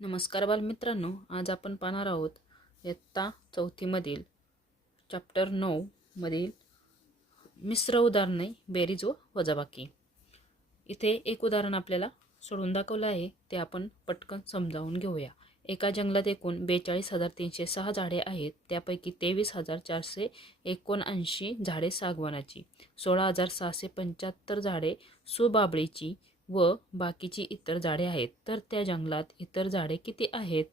नमस्कार बालमित्रांनो आज आपण पाहणार आहोत इयत्ता चौथीमधील चॅप्टर नऊमधील मिश्र उदाहरणे बेरीज व वजाबाकी. इथे एक उदाहरण आपल्याला सोडून दाखवलं आहे ते आपण पटकन समजावून घेऊया. एका जंगलात एकूण बेचाळीस हजार तीनशे सहा झाडे आहेत त्यापैकी तेवीस हजार चारशे एकोणऐंशी झाडे सागवानाची सोळा हजार सहाशे पंच्याहत्तर झाडे सुबाबळीची व बाकीची इतर झाडे आहेत. तर त्या जंगलात इतर झाडे किती आहेत?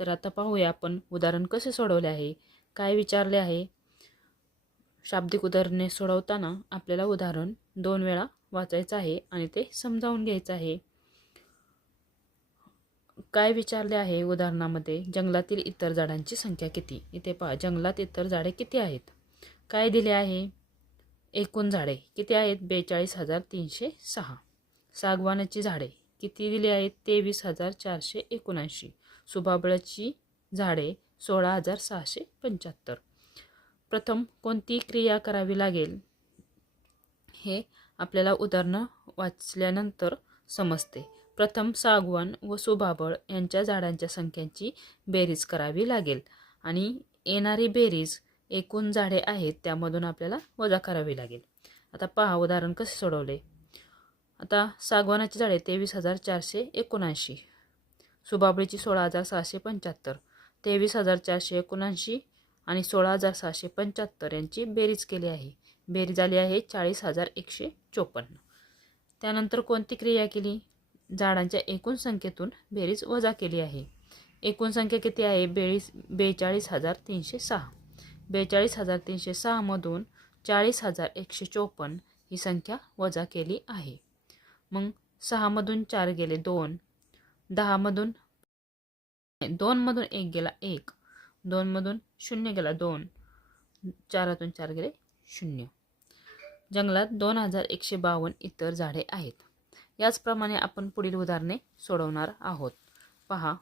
तर आता पाहूया आपण उदाहरण कसे सोडवले आहे. काय विचारले आहे? शाब्दिक उदाहरणे सोडवताना आपल्याला उदाहरण दोन वेळा वाचायचं आहे आणि ते समजावून घ्यायचं आहे. काय विचारले आहे उदाहरणामध्ये? जंगलातील इतर झाडांची संख्या किती? इथे पहा जंगलात इतर झाडे किती आहेत? काय दिले आहे? एकूण झाडे किती आहेत? बेचाळीस हजार तीनशे सहा. सागवानाची झाडे किती दिली आहेत? तेवीस हजार चारशे एकोणऐंशी. सुबाबळाची झाडे सोळा हजार सहाशे पंच्याहत्तर. प्रथम कोणती क्रिया करावी लागेल? हे आपल्याला उदाहरणं वाचल्यानंतर समजते. प्रथम सागवान व सुबाबळ यांच्या झाडांच्या संख्यांची बेरीज करावी लागेल आणि येणारी बेरीज एकूण झाडे आहेत त्यामधून आपल्याला वजा करावी लागेल. आता पहा उदाहरण कसे सोडवले. आता सागवानाची झाडे तेवीस हजार चारशे एकोणऐंशी. सुबाबळीची सोळा हजार सहाशे पंच्याहत्तर. तेवीस हजार चारशे एकोणऐंशी आणि सोळा हजार सहाशे पंच्याहत्तर यांची बेरीज केली आहे. बेरीज आली आहे चाळीस हजार एकशे चोपन्न. त्यानंतर कोणती क्रिया केली? झाडांच्या एकूण संख्येतून बेरीज वजा केली आहे. एकूण संख्या किती आहे? बेळीस बेचाळीस हजार तीनशे सहा. बेचाळीस हजार तीनशे सहामधून चाळीस हजार एकशे चोपन्न ही संख्या वजा केली आहे. मग सहामधून चार गेले दोन दहामधून दोनमधून एक गेला एक दोनमधून शून्य गेला दोन चारातून चार गेले शून्य. जंगलात दोन हजार एकशे बावन्न इतर झाडे आहेत. याचप्रमाणे आपण पुढील उदाहरणे सोडवणार आहोत. पहा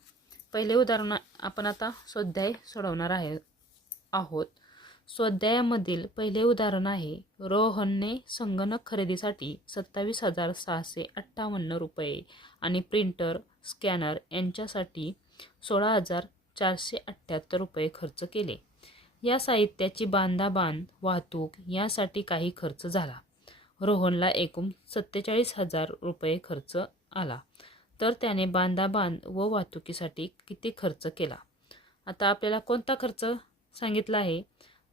पहिले उदाहरण आपण आता स्वाध्याय सोडवणार आहे आहोत. स्वाध्यायामधील पहिले उदाहरण आहे रोहनने संगणक खरेदीसाठी सत्तावीस हजार सहाशे अठ्ठावन्न रुपये आणि प्रिंटर स्कॅनर यांच्यासाठी सोळा हजार चारशे अठ्ठ्याहत्तर रुपये खर्च केले. या साहित्याची बांधाबांध वाहतूक यासाठी काही खर्च झाला. रोहनला एकूण सत्तेचाळीस हजार रुपये खर्च आला. तर त्याने बांधाबांध व वाहतुकीसाठी किती खर्च केला? आता आपल्याला कोणता खर्च सांगितला आहे?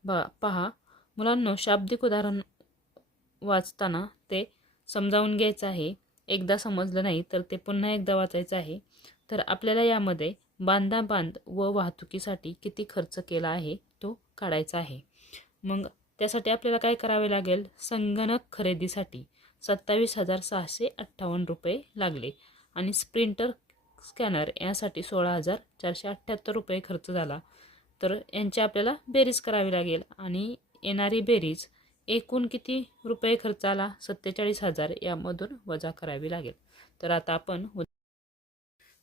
बा पहा. मुलांनो शाब्दिक उदाहरण वाचताना ते समजावून घ्यायचं आहे. एकदा समजलं नाही तर ते पुन्हा एकदा वाचायचं आहे. तर आपल्याला यामध्ये बांधा बांध व वाहतुकीसाठी किती खर्च केला आहे तो काढायचा आहे. मग त्यासाठी आपल्याला काय करावे लागेल? संगणक खरेदीसाठी सत्तावीस हजार सहाशे अठ्ठावन्न रुपये लागले आणि स्प्रिंटर स्कॅनर यासाठी सोळा हजार चारशे अठ्ठ्याहत्तर रुपये खर्च झाला. तर यांची आपल्याला बेरीज करावी लागेल. आणि येणारी बेरीज एकूण किती रुपये खर्च आला सत्तेचाळीस हजार यामधून वजा करावी लागेल. तर आता आपण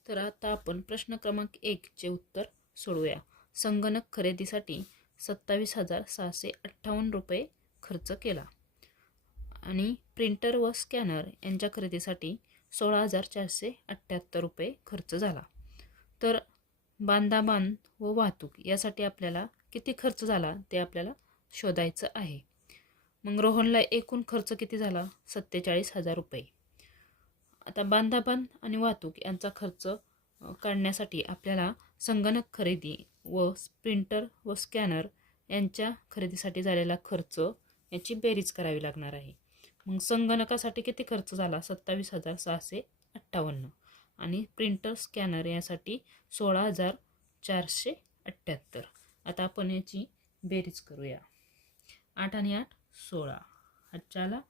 तर आता आपण प्रश्न क्रमांक एकचे उत्तर सोडूया संगणक खरेदीसाठी सत्तावीस हजार सहाशे अठ्ठावन्न रुपये खर्च केला. आणि प्रिंटर व स्कॅनर यांच्या खरेदीसाठी सोळा हजार चारशे अठ्ठ्याहत्तर रुपये खर्च झाला. तर बांधाबांध व वाहतूक यासाठी आपल्याला किती खर्च झाला ते आपल्याला शोधायचं आहे. मग रोहनला एकूण खर्च किती झाला? सत्तेचाळीस हजार रुपये. आता बांधाबांध आणि वाहतूक यांचा खर्च काढण्यासाठी आपल्याला संगणक खरेदी व प्रिंटर व स्कॅनर यांच्या खरेदीसाठी झालेला खर्च याची बेरीज करावी लागणार आहे. मग संगणकासाठी किती खर्च झाला? सत्तावीस हजार सहाशे अठ्ठावन्न. आणि प्रिंटर स्कॅनर यासाठी सोळा हजार चारशे अठ्ठ्याहत्तर. आता आपण याची बेरीज करूया. आठ आणि आठ सोळा. आजच्याला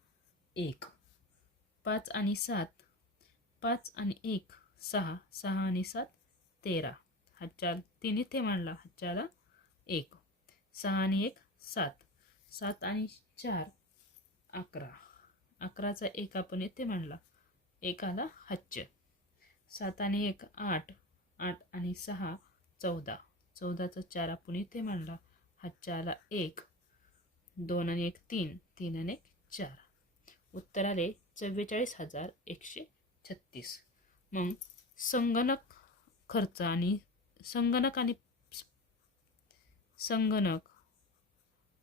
एक. पाच आणि सात. पाच आणि एक सहा. सहा आणि सात तेरा. हातच्याल तीन इथे मांडला. हातच्याला एक. सहा आणि एक सात. सात आणि चार अकरा. अकराचा एक आपण इथे मांडला. एकाला आला सात आणि एक आठ. आठ आणि सहा चौदा. चौदाचा चार आपण इथे मांडला. हा चारला एक. दोन आणि एक तीन. तीन आणि एक चार. उत्तर आले चव्वेचाळीस हजार एकशे छत्तीस. मग संगणक खर्च आणि संगणक आणि संगणक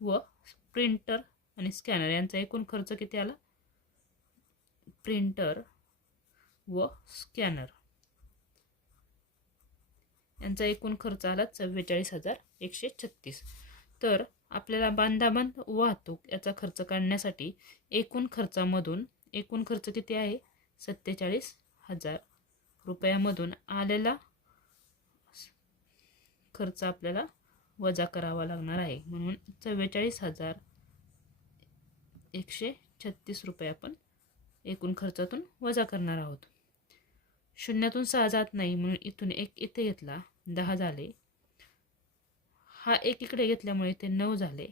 व प्रिंटर आणि स्कॅनर यांचा एकूण खर्च किती आला? प्रिंटर व स्कॅनर. यांचा एकूण खर्च आला चव्वेचाळीस हजार एकशे छत्तीस. तर आपल्याला बांधाबांध वाहतूक याचा खर्च काढण्यासाठी एकूण खर्चामधून एकूण खर्च किती आहे? सत्तेचाळीस हजार रुपयामधून आलेला खर्च आपल्याला वजा करावा लागणार आहे. म्हणून चव्वेचाळीस हजार एकशे छत्तीस रुपये आपण एकूण खर्चातून वजा करणार आहोत. शून्यातून सहा जात नाही म्हणून इथून एक इथे घेतला दहा झाले. हा एक इकडे घेतल्यामुळे ते नऊ झाले.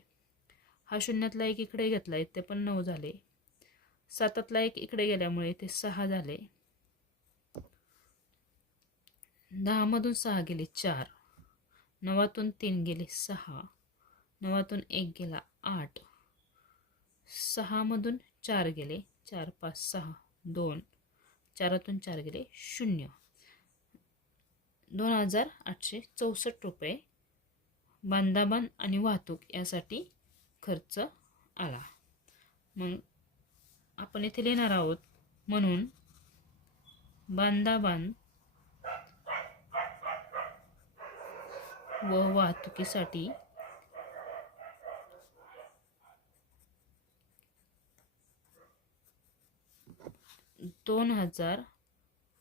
हा शून्यातला एक इकडे घेतला इथे पण नऊ झाले. सातातला एक इकडे गेल्यामुळे ते सहा झाले. दहामधून सहा गेले चार. नवातून तीन गेले सहा. नवातून एक गेला आठ. सहामधून चार गेले चार पाच सहा दोन. चारातून चार गेले शून्य. दोन हजार आठशे चौसष्ट रुपये बांधाबांध आणि वाहतूक यासाठी खर्च आला. मग आपण इथे लिहिणार आहोत म्हणून बांधाबांध व वाहतुकीसाठी दोन हजार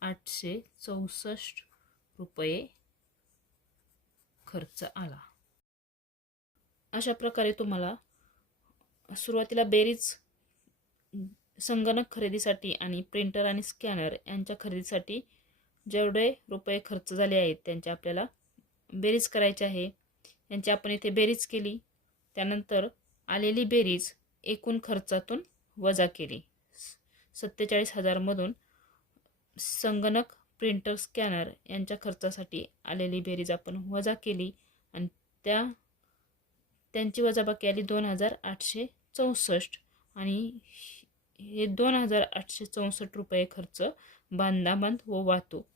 आठशे चौसष्ट रुपये खर्च आला. अशा प्रकारे तुम्हाला सुरुवातीला बेरीज संगणक खरेदीसाठी आणि प्रिंटर आणि स्कॅनर यांच्या खरेदीसाठी जेवढे रुपये खर्च झाले आहेत त्यांचे आपल्याला बेरीज करायची आहे. यांची आपण इथे बेरीज केली. त्यानंतर आलेली बेरीज एकूण खर्चातून वजा केली. सत्तेचाळीस हजारमधून संगणक प्रिंटर स्कॅनर यांच्या खर्चासाठी आलेली बेरीज आपण वजा केली आणि त्या त्यांची वजाबाकी आली दोन हजार आठशे चौसष्ट आणि हे दोन हजार आठशे चौसष्ट रुपये खर्च बांधाबांध व वाहतूक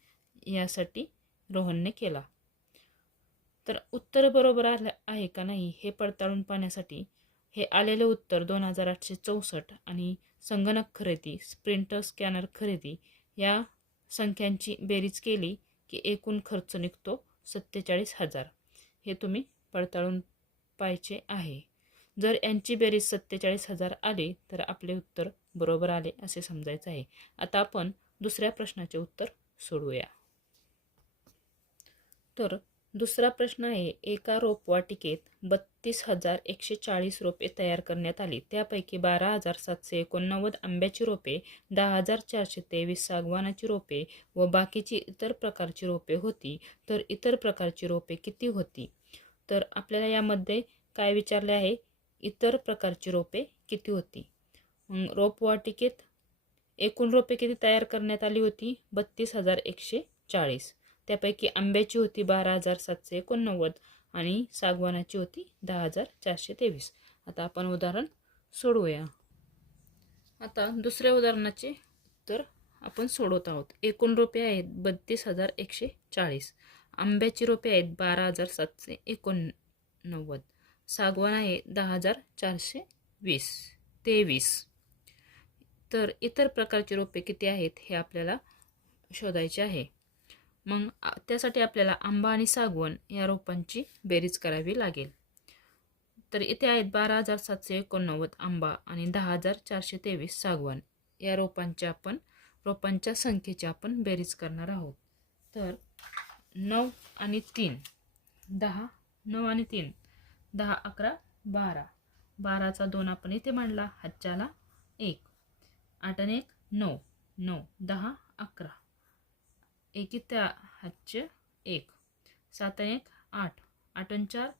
यासाठी रोहनने केला. तर उत्तर बरोबर आलं आहे का नाही हे पडताळून पाहण्यासाठी हे आलेले उत्तर दोन हजार आठशे चौसष्ट आणि संगणक खरेदी प्रिंटर स्कॅनर खरेदी या संख्यांची बेरीज केली की एकूण खर्च निघतो सत्तेचाळीस हजार. हे तुम्ही पडताळून पाहायचे आहे. जर यांची बेरीज सत्तेचाळीस हजार आली तर आपले उत्तर बरोबर आले असे समजायचं आहे. आता आपण दुसऱ्या प्रश्नाचे उत्तर सोडवूया. तर दुसरा प्रश्न आहे एका रोपवाटिकेत बत्तीस हजार एकशे चाळीस रोपे तयार करण्यात आली. त्यापैकी बारा हजार सातशे एकोणनव्वद आंब्याची रोपे दहा हजार चारशे तेवीस सागवानाची रोपे व बाकीची इतर प्रकारची रोपे होती. तर इतर प्रकारची रोपे किती होती? तर आपल्याला यामध्ये काय विचारले आहे? इतर प्रकारची रोपे किती होती? रोपवाटिकेत एकूण रोपे किती तयार करण्यात आली होती? बत्तीस हजार एकशे चाळीस त्यापैकी आंब्याची होती बारा हजार सातशे एकोणनव्वद आणि सागवानाची होती दहा हजार चारशे तेवीस. आता आपण उदाहरण सोडवूया. आता दुसऱ्या उदाहरणाचे उत्तर आपण सोडवत आहोत. एकूण रोपे आहेत बत्तीस हजार एकशे चाळीस. आंब्याची रोपे आहेत बारा हजार सातशे एकोणनव्वद. सागवान आहे दहा हजार चारशे वीस. तेवीस. तर इतर प्रकारची रोपे किती आहेत हे आपल्याला शोधायचे आहे. मग त्यासाठी आपल्याला आंबा आणि सागवण या रोपांची बेरीज करावी लागेल. तर इथे आहेत बारा हजार सातशे एकोणनव्वद आंबा आणि दहा हजार चारशे तेवीस सागवान या रोपांच्या आपण रोपांच्या संख्येची आपण बेरीज करणार आहोत. तर नऊ आणि तीन दहा नऊ आणि तीन दहा अकरा बारा. बाराचा दोन आपण इथे मांडला हातच्याला एक. आठ आणि एक नऊ नऊ दहा अकरा. एकित्या हातचे एक. सात एक आठ. आठ चार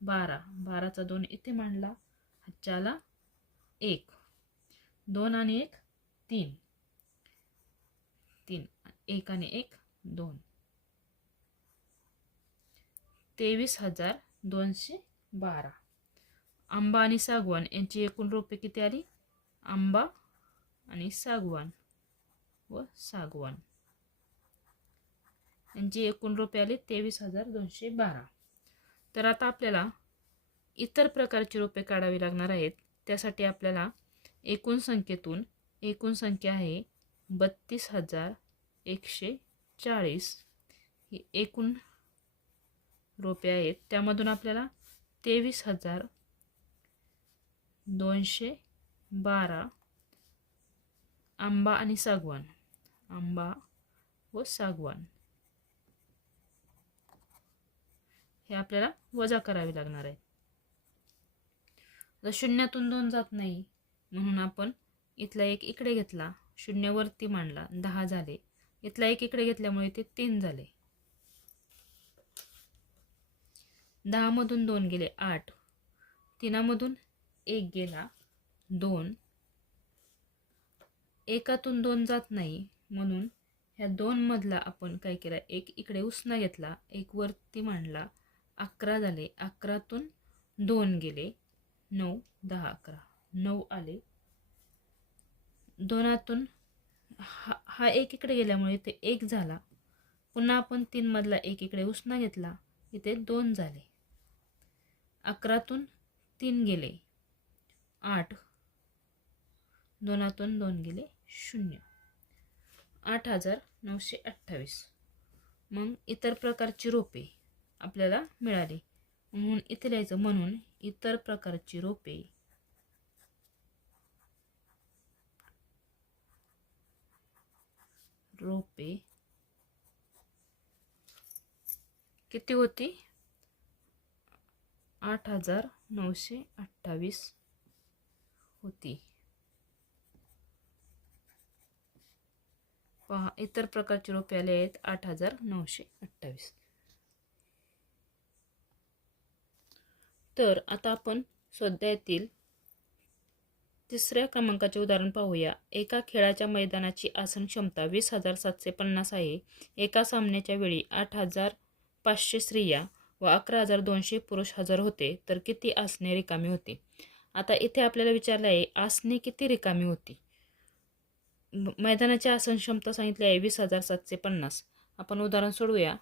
बारा. बाराचा दोन इथे मांडला. हातच्याला एक. दोन आणि एक तीन. तीन. एक आणि एक दोन. तेवीस हजार दोनशे बारा. आंबा आणि सागवान यांची एकूण रोपे किती आली? आंबा आणि सागवान व सागवान. यांची एकूण रोपे आली तेवीस हजार दोनशे बारा. तर आता आपल्याला इतर प्रकारची रोपे काढावी लागणार आहेत. त्यासाठी आपल्याला एकूण संख्येतून एकूण संख्या आहे बत्तीस हजार एकशे चाळीस. ही एकूण रोपे आहेत. त्यामधून आपल्याला तेवीस हजार दोनशे बारा आंबा आणि सागवान. आंबा व सागवान. हे आपल्याला वजा करावे लागणार आहे. शून्यातून दोन जात नाही म्हणून आपण इथला एक इकडे घेतला शून्यवरती मांडला दहा झाले. इथला एक इकडे घेतल्यामुळे ते तीन झाले. दहामधून दोन गेले आठ. तिनामधून एक गेला दोन. एकातून दोन जात नाही म्हणून ह्या दोनमधला आपण काय केला एक इकडे उसना घेतला एक वरती मांडला अकरा झाले. अकरातून दोन गेले. नऊ दहा अकरा. नऊ आले. दोनातून हा हा एक इकडे गेल्यामुळे ते एक झाला. पुन्हा आपण तीनमधला एक इकडे उसना घेतला. इथे दोन झाले. अकरातून तीन गेले. आठ. दोनातून दोन गेले. शून्य. आठ हजार नऊशे अठ्ठावीस. मग इतर प्रकारची रोपे. आपल्याला मिळाली. म्हणून इथे लिहायचं म्हणून इतर प्रकारची रोपे. रोपे. किती होती? आठ हजार नऊशे अठ्ठावीस होती. पहा इतर प्रकारचे रोपे आले आहेत आठ हजार नऊशे अठ्ठावीस. तर आता आपण स्वाध्यायातील तिसऱ्या क्रमांकाचे उदाहरण पाहूया. एका खेळाच्या मैदानाची आसन क्षमता वीस हजार सातशे पन्नास आहे. एका सामन्याच्या वेळी आठ हजार पाचशे स्त्रिया व अकरा हजार दोनशे पुरुष हजर होते तर किती आसने रिकामी होती? आता इथे आपल्याला विचारलं आहे आसने किती रिकामी होती? मैदानाची आसन क्षमता सांगितली आहे वीस हजार सातशे पन्नास. आपण उदाहरण सोडवूया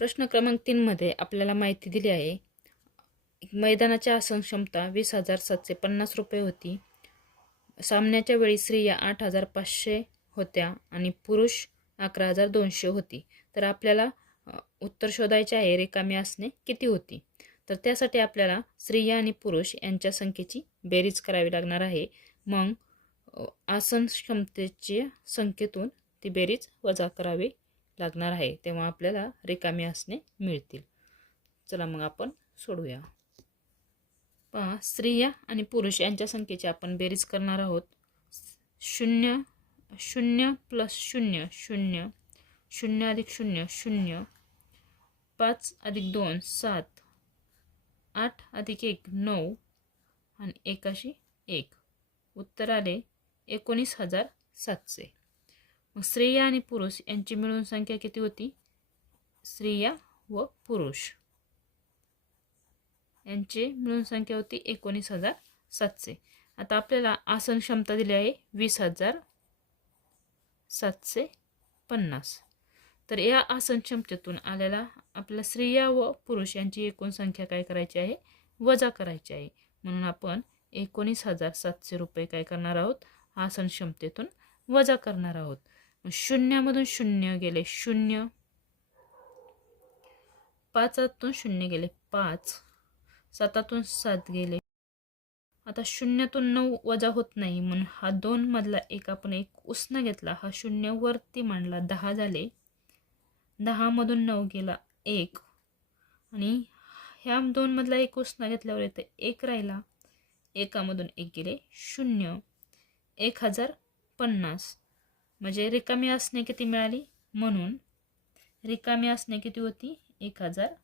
प्रश्न क्रमांक तीनमध्ये आपल्याला माहिती दिली आहे मैदानाची आसन क्षमता वीस हजार सातशे पन्नास रुपये होती. सामन्याच्या वेळी स्त्रिया आठ हजार पाचशे होत्या आणि पुरुष अकरा हजार दोनशे होती. तर आपल्याला उत्तर शोधायचे आहे रिकामी आसने किती होती? तर त्यासाठी आपल्याला स्त्रिया आणि पुरुष यांच्या संख्येची बेरीज करावी लागणार आहे. मग आसन क्षमतेच्या संख्येतून ती बेरीज वजा करावी लागणार आहे तेव्हा आपल्याला रिकामी आसने मिळतील. चला मग आपण सोडूया. पहा स्त्रिया आणि पुरुष यांच्या संख्येची आपण बेरीज करणार आहोत. शून्य शून्य प्लस शून्य शून्य शून्य अधिक शून्य शून्य. पाच अधिक दोन सात. आठ अधिक एक नऊ. आणि एकाशी एक. उत्तर आले एकोणीस हजार सातशे. मग स्त्रिया आणि पुरुष यांची मिळून संख्या किती होती? स्त्रिया व पुरुष. यांची मिळून संख्या होती एकोणीस हजार सातशे. आता आपल्याला आसन क्षमता दिली आहे वीस हजार सातशे पन्नास. तर या आसन क्षमतेतून आलेला आपल्या स्त्रिया व पुरुष यांची एकूण संख्या काय करायची आहे? वजा करायची आहे. म्हणून आपण एकोणीस हजार सातशे रुपये काय करणार आहोत? आसन क्षमतेतून वजा करणार आहोत. शून्यामधून शून्य गेले. शून्य. पाचातून शून्य गेले. पाच. सातातून सात गेले. आता शून्यातून नऊ वजा होत नाही म्हणून हा दोन मधला एक आपण एक उसना घेतला. हा शून्य वरती मांडला. दहा झाले. दहामधून नऊ गेला. एक. आणि ह्या दोन मधला एक उसना घेतल्यावर येतं एक राहिला. एकामधून एक गेले. शून्य. एक हजार पन्नास. म्हणजे रिकामी असणे किती मिळाली? म्हणून रिकामी असणे किती होती? एक हजार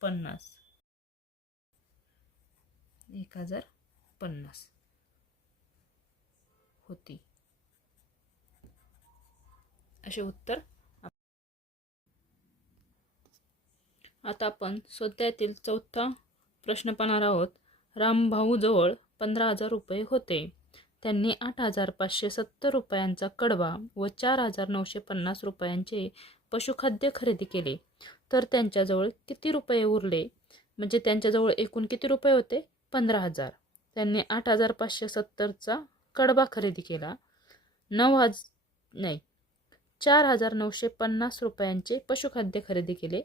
पन्नास. एक हजार पन्नास होती. असे उत्तर आता आपण स्वाध्यायातील चौथा प्रश्न पाहणार आहोत. रामभाऊजवळ पंधरा हजार रुपये होते. त्यांनी आठ हजार पाचशे सत्तर रुपयांचा कडवा व चार हजार नऊशे पन्नास रुपयांचे पशुखाद्य खरेदी केले. तर त्यांच्याजवळ किती रुपये उरले? म्हणजे त्यांच्याजवळ एकूण किती रुपये होते? पंधरा हजार. त्यांनी आठ हजार पाचशे सत्तरचा कडबा खरेदी केला. नऊ हज नाही चार हजार नऊशे पन्नास रुपयांचे पशुखाद्य खरेदी केले.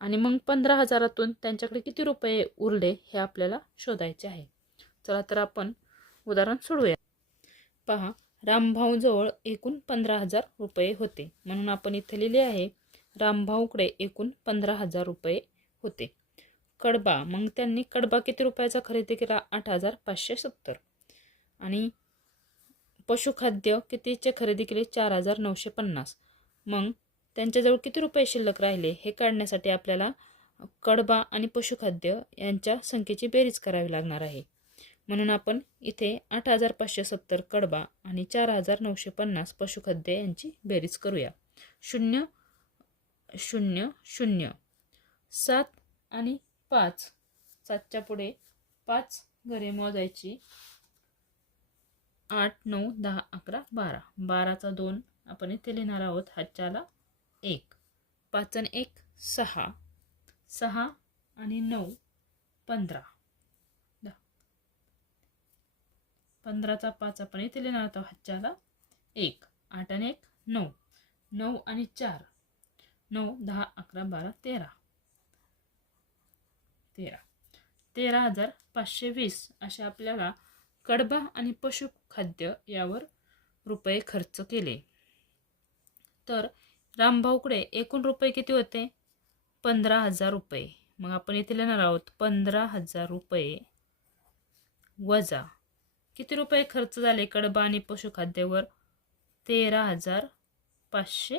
आणि मग पंधरा हजारातून त्यांच्याकडे किती रुपये उरले हे आपल्याला शोधायचे आहे. चला तर आपण उदाहरण सोडूया पहा रामभाऊजवळ एकूण पंधरा हजार रुपये होते. म्हणून आपण इथे लिहिले आहे रामभाऊकडे एकूण पंधरा हजार रुपये होते. कडबा मग त्यांनी कडबा किती रुपयाचा खरेदी केला? आठ हजार पाचशे सत्तर. आणि पशुखाद्य कितीचे खरेदी केले? चार हजार नऊशे पन्नास. मग त्यांच्याजवळ किती रुपये शिल्लक राहिले? हे काढण्यासाठी आपल्याला कडबा आणि पशुखाद्य यांच्या संख्येची बेरीज करावी लागणार आहे. म्हणून आपण इथे आठ हजार पाचशे सत्तर कडबा आणि चार हजार नऊशे पन्नास पशुखाद्य यांची बेरीज करूया. शून्य शून्य शून्य. सात आणि पाच. सातच्या पुढे पाच घरे मोजायची. आठ नऊ दहा अकरा बारा. बाराचा दोन आपण इथे लिहिणार आहोत. हातच्याला एक. पाचन एक सहा. सहा आणि नऊ पंधरा दहा पंधराचा पाच आपण इथे लिहिणार आहोत हातच्याला एक आठ आणि एक नऊ. नऊ आणि चार. नऊ दहा अकरा बारा तेरा. तेरा. तेरा हजार पाचशे वीस असे आपल्याला कडबा आणि पशुखाद्य यावर रुपये खर्च केले. तर रामभाऊकडे एकूण रुपये किती होते? पंधरा हजार रुपये. मग आपण इथे लिहिणार आहोत पंधरा हजार रुपये वजा किती रुपये खर्च झाले कडबा आणि पशुखाद्यावर? तेरा हजार पाचशे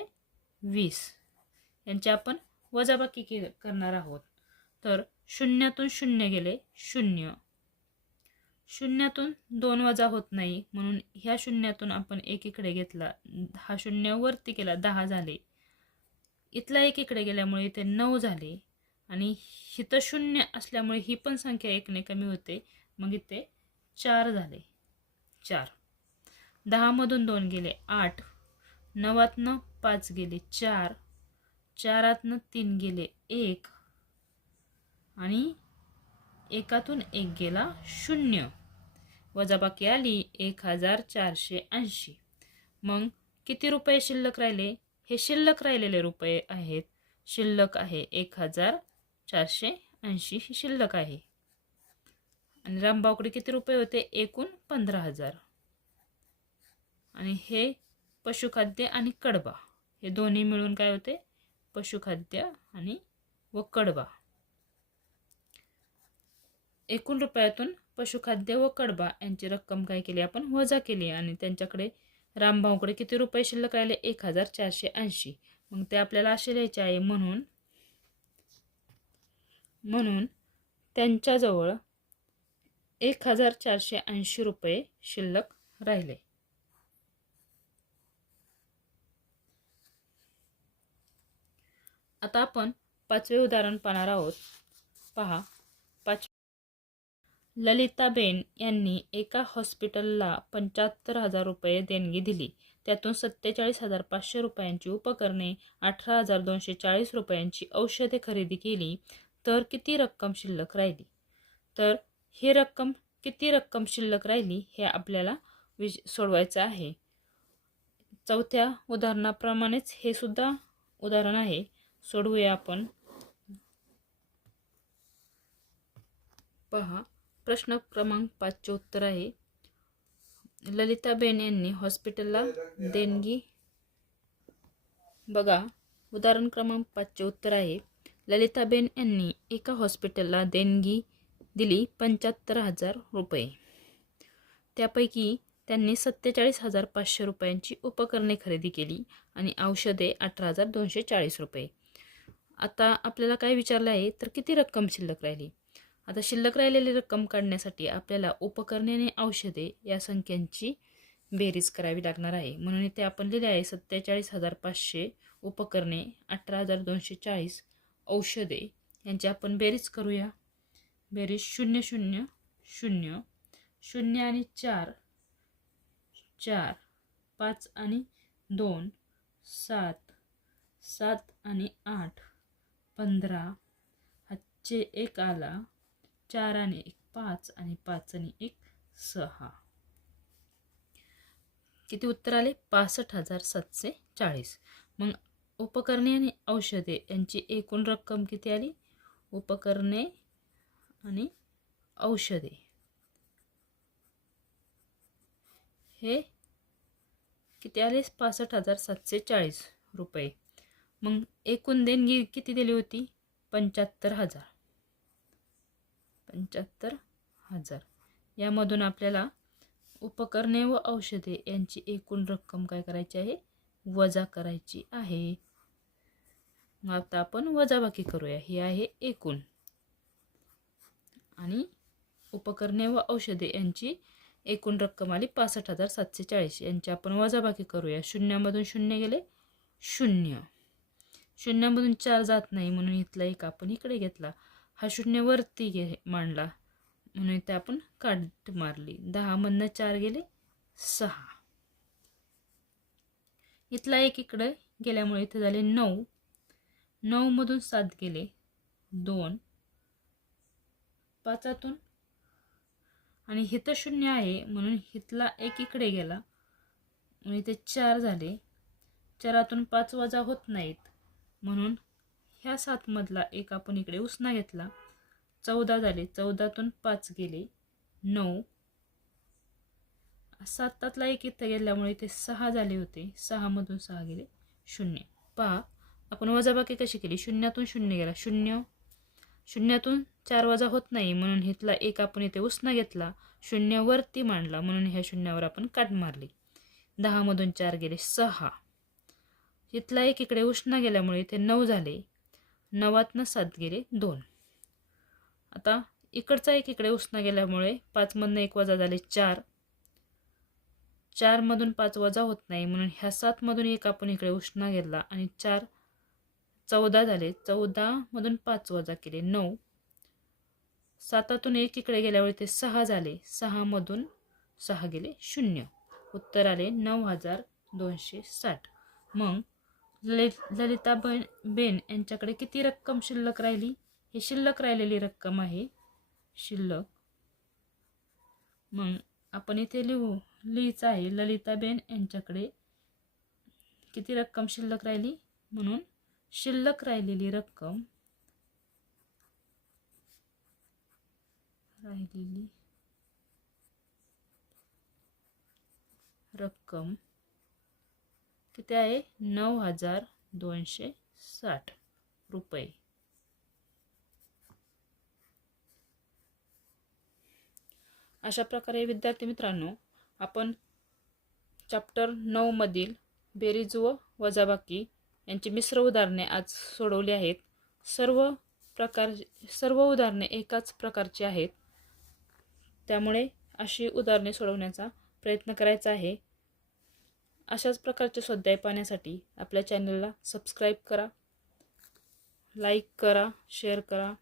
वीस. यांचे आपण वजाबाकी के करणार आहोत. तर शून्यातून शून्य गेले शून्य. शून्यातून दोन वजा होत नाही म्हणून ह्या शून्यातून आपण एक इकडे घेतला हा शून्य वरती केला दहा झाले. इथला एक इकडे गेल्यामुळे इथे नऊ झाले आणि हिथं शून्य असल्यामुळे ही पण संख्या एकने कमी होते. मग इथे चार झाले. चार. दहामधून दोन गेले. आठ. नवातनं पाच गेले. चार. चारातनं तीन गेले. एक. आणि एकातून एक गेला शून्य. वजाबाकी आली एक हजार चारशे ऐंशी. मग किती रुपये शिल्लक राहिले? हे शिल्लक राहिलेले रुपये आहेत. शिल्लक आहे एक हजार चारशे ऐंशी ही शिल्लक आहे. आणि रामबावकडे किती रुपये होते? एकूण पंधरा हजार. आणि हे पशुखाद्य आणि कडबा. हे दोन्ही मिळून काय होते? पशुखाद्य आणि व कडबा. एकूण रुपयातून पशुखाद्य व कडबा यांची रक्कम काय केली? आपण वजा केली आणि त्यांच्याकडे रामभाऊकडे किती रुपये शिल्लक राहिले? एक हजार चारशे ऐंशी. मग ते आपल्याला असे लिहायचे आहे म्हणून म्हणून त्यांच्याजवळ एक हजार चारशे ऐंशी रुपये शिल्लक राहिले. आता आपण पाचवे उदाहरण पाहणार आहोत. पहा पाच ललिताबेन यांनी एका हॉस्पिटलला पंच्याहत्तर हजार रुपये देणगी दिली. त्यातून सत्तेचाळीस हजार पाचशे रुपयांची उपकरणे अठरा हजार दोनशे चाळीस रुपयांची औषधे खरेदी केली. तर किती रक्कम शिल्लक राहिली? तर ही रक्कम किती रक्कम शिल्लक राहिली हे आपल्याला विज सोडवायचं आहे. चौथ्या उदाहरणाप्रमाणेच हे सुद्धा उदाहरण आहे. सोडवूया आपण. पहा प्रश्न क्रमांक पाचचे उत्तर आहे. ललिताबेन यांनी हॉस्पिटलला देणगी बघा उदाहरण क्रमांक पाचचे उत्तर आहे. ललिताबेन यांनी एका हॉस्पिटलला देणगी दिली पंच्याहत्तर हजार रुपये. त्यापैकी त्यांनी सत्तेचाळीस हजार पाचशे रुपयांची उपकरणे खरेदी केली आणि औषधे अठरा हजार दोनशे चाळीस रुपये. आता आपल्याला काय विचारलं आहे? तर किती रक्कम शिल्लक राहिली? आता शिल्लक राहिलेली रक्कम काढण्यासाठी आपल्याला उपकरणे आणि औषधे या संख्यांची बेरीज करावी लागणार आहे. म्हणून इथे आपण लिहिले आहे सत्तेचाळीस हजार पाचशे उपकरणे अठरा हजार दोनशे चाळीस औषधे यांची आपण बेरीज करूया. बेरीज शून्य शून्य शून्य. शून्य आणि चार. चार. पाच आणि दोन. सात. सात आणि आठ. पंधरा. हातचे एक आला. चार आणि एक पाच आणि पाच आणि एक सहा. किती उत्तर आले? पासष्ट हजार सातशे चाळीस. मग उपकरणे आणि औषधे यांची एकूण रक्कम किती आली? उपकरणे आणि औषधे. हे किती आले पासष्ट हजार सातशे चाळीस रुपये. मग एकूण देणगी किती दिली होती? पंच्याहत्तर हजार. पंच्याहत्तर हजार. यामधून आपल्याला उपकरणे व औषधे यांची एकूण रक्कम काय करायची आहे? वजा करायची आहे. आता आपण वजाबाकी करूया. ही आहे एकूण. आणि उपकरणे व औषधे यांची एकूण रक्कम आली पासष्ट हजार सातशे चाळीस. यांची आपण वजाबाकी करूया. शून्यामधून शून्य गेले शून्य. शून्यामधून चार जात नाही म्हणून इथला एक आपण इकडे घेतला. हा शून्य वरती घे मांडला म्हणून इथे आपण काट मारली. दहामधनं चार गेले सहा. इथला एक इकडे गेल्यामुळे इथे झाले नऊ. नऊमधून सात गेले दोन. पाचातून आणि हिथं शून्य आहे म्हणून हिथला एक इकडे गेला. म्हणून इथे चार झाले. चारातून पाच वजा होत नाहीत. म्हणून ह्या सातमधला एक आपण इकडे उसना घेतला. चौदा झाले. चौदातून पाच गेले. नऊ. सातातला एक इथं गेल्यामुळे इथे सहा झाले होते. सहामधून सहा गेले. शून्य. पहा आपण वजाबाकी कशी केली? शून्यातून शून्य गेला. शून्य. शून्यातून चार वजा होत नाही म्हणून इथला एक आपण इथे उसना घेतला. शून्यावरती मांडला म्हणून ह्या शून्यावर आपण काट मारली. दहामधून चार गेले सहा. इथला एक इकडे उष्णा गेल्यामुळे इथे नऊ झाले. नवातनं सात गेले दोन. आता इकडचा एक इकडे उष्णा गेल्यामुळे पाचमधनं एक वजा झाले चार. चारमधून पाच वजा होत नाही म्हणून ह्या सातमधून एक आपण इकडे उष्णा घेतला आणि चार चौदा झाले. चौदामधून पाच वजा केले नऊ. सातातून एक इकडे गेल्यावर ते सहा झाले. सहामधून सहा गेले शून्य. उत्तर आले नऊ हजार दोनशे साठ. मग ललित ललिता बेन बेन यांच्याकडे किती रक्कम शिल्लक राहिली? ही शिल्लक राहिलेली रक्कम आहे शिल्लक. मग आपण इथे लिहू लिहायचं आहे. ललिताबेन यांच्याकडे किती रक्कम शिल्लक राहिली? म्हणून शिल्लक राहिलेली रक्कम राहिलेली रक्कम किती आहे? नऊ हजार दोनशे साठ रुपये. अशा प्रकारे विद्यार्थी मित्रांनो आपण चॅप्टर नऊमधील बेरीज व वजाबाकी यांची मिश्र उदाहरणे आज सोडवली आहेत. सर्व प्रकार सर्व उदाहरणे एकाच प्रकारची आहेत. त्यामुळे अशी उदाहरणे सोडवण्याचा प्रयत्न करायचा आहे. अशाच प्रकारचे स्वाध्याय पाहण्यासाठी आपल्या चॅनलला सबस्क्राईब करा. लाईक करा शेअर करा.